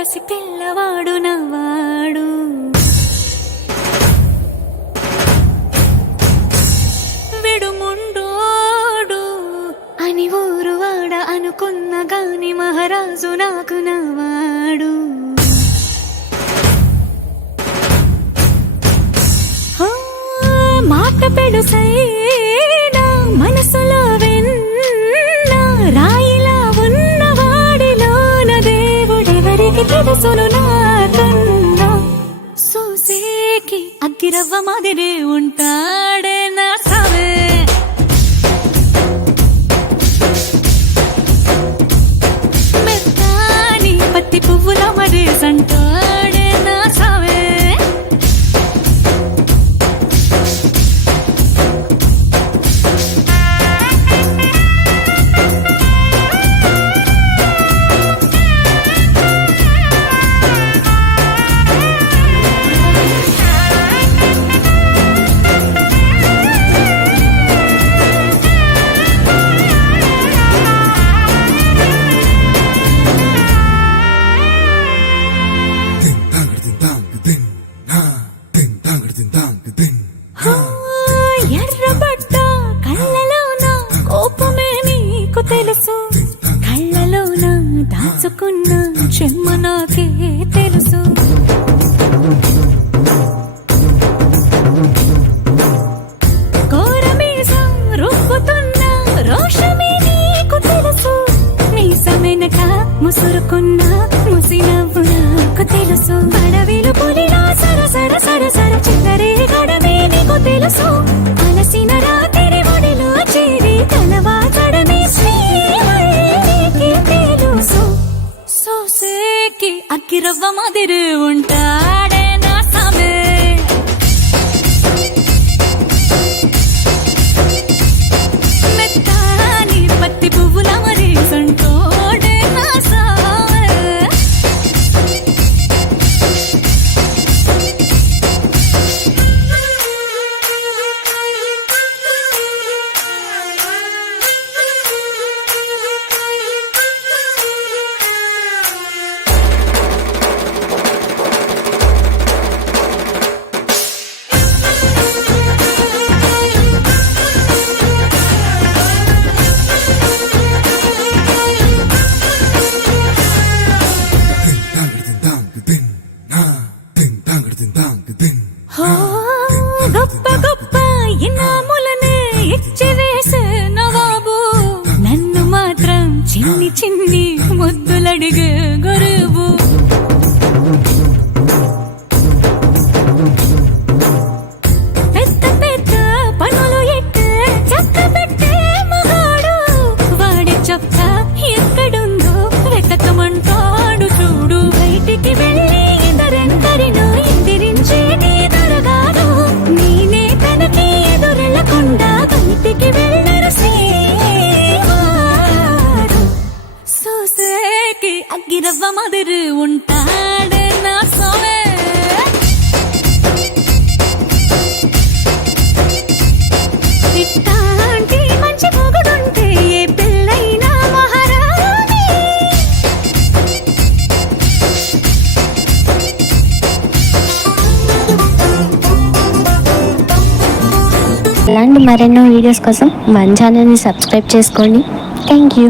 పసి పిల్లవాడు నవాడు విడుముండోడు అని ఊరువాడ అనుకున్న గాని మహారాజు నాకు నవాడు. మాట పెడుసైనా మనసులో వెన్న రాయిలా ఉన్నవాడిలోన దేవుడెవరికి తెలుసును నాకన్నా. సూసేకి అగ్గిరవ్వ మాదిరి ఉంటాడే నా సావే, మెత్తాని పత్తి పువ్వుల మరి సంటాడే నా సావే. ఎర్రబడ్డ కళ్ళలోన కోపమే నీకు తెలుసు, కళ్ళలోన దాచుకున్న చెమ్మ నాకే తెలుసు. కోరమీసం రుబ్బుతున్న రోషమే నీకు తెలుసు, మీసమెనక ముసురుకున్న ముసినవ్వు నాకు తెలుసు. అడవిలు పులిలా సరసర సరసర చిల్లరే గడమే నీకు తెలుసు, అలసిన రాత్రి ఒడిలో చేరి కలవాచడమే శ్రీకి తెలుసు. సోసేకి అగ్గిరవ్వ మాదిరి ఉంటాడే నా సామే, మెత్తాని పత్తి పువ్వుల మరి సంటోడే నా సామే. గొప్ప గొప్ప ఇనాములనే ఇచ్చి వేసే నవాబు, నన్ను మాత్రం చిన్ని చిన్ని ముద్దులడిగే గురువు. పెద్ద పెద్ద పనులు ఎట్టే చక్క పెట్టే మగాడు, వాడి చొక్క ఎక్కడుందో వెతకమంటాడు చూడు. బయటికి వెళ్ళి ఇద్దరెందరినో ఎదిరించేది దొరగాడు, నేనే తనకి ఎదురెళ్ళకుండా బయటికి వెళ్ళరు శ్రీవాడు. సోసేకి అగ్గిరవ్వ మాదిరి ఉంటాడే నా సామే, ఇట్టాంటి మంచి మొగుడుంటే ఏ పిల్లైనా మహారాణి. ఇలాంటి మరెన్నో వీడియోస్ కోసం మన ఛానల్ని సబ్స్క్రైబ్ చేసుకోండి. Thank you.